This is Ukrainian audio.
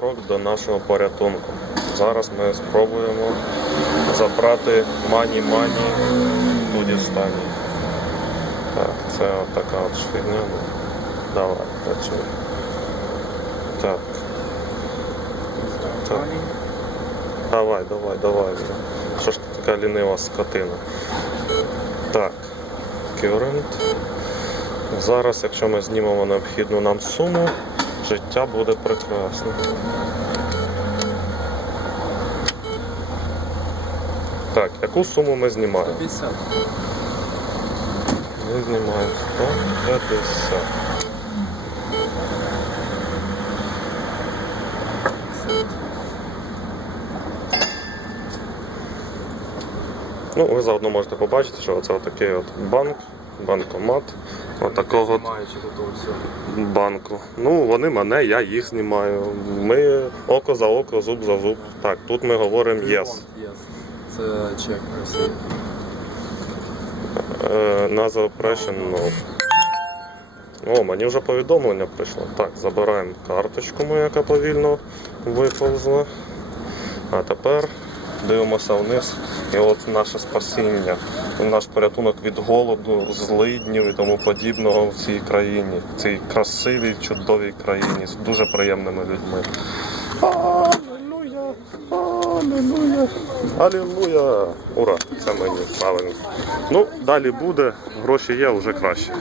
крок до нашого порятунку. Зараз ми спробуємо забрати мані-мані в Дудістані. Так, це от така от фігня. Ну, Давай, працюй. Так. Так. Давай, давай, давай. Що ж ти така лінива скотина? Так. Current. Зараз, якщо ми знімемо необхідну нам суму, життя буде прекрасно. Так, яку суму ми знімаємо? 50. Ми знімаємо 150. Ну, ви заодно можете побачити, що це отакий от банк, банкомат. Отакого от банку. Ну, вони мене, я їх знімаю. Ми око за око, зуб за зуб. Так, тут ми говоримо yes. Це чек. Е, Назва operation no. О, мені вже повідомлення прийшло. Так, забираємо карточку мою, яка повільно виповзла. А тепер дивимося вниз. І от наше спасіння, наш порятунок від голоду, злиднів і тому подібного в цій країні, в цій красивій, чудовій країні з дуже приємними людьми. Алілуя! Алілуя! Алілуя! Ура! Це мені правильно. Ну, далі буде, гроші є, вже краще.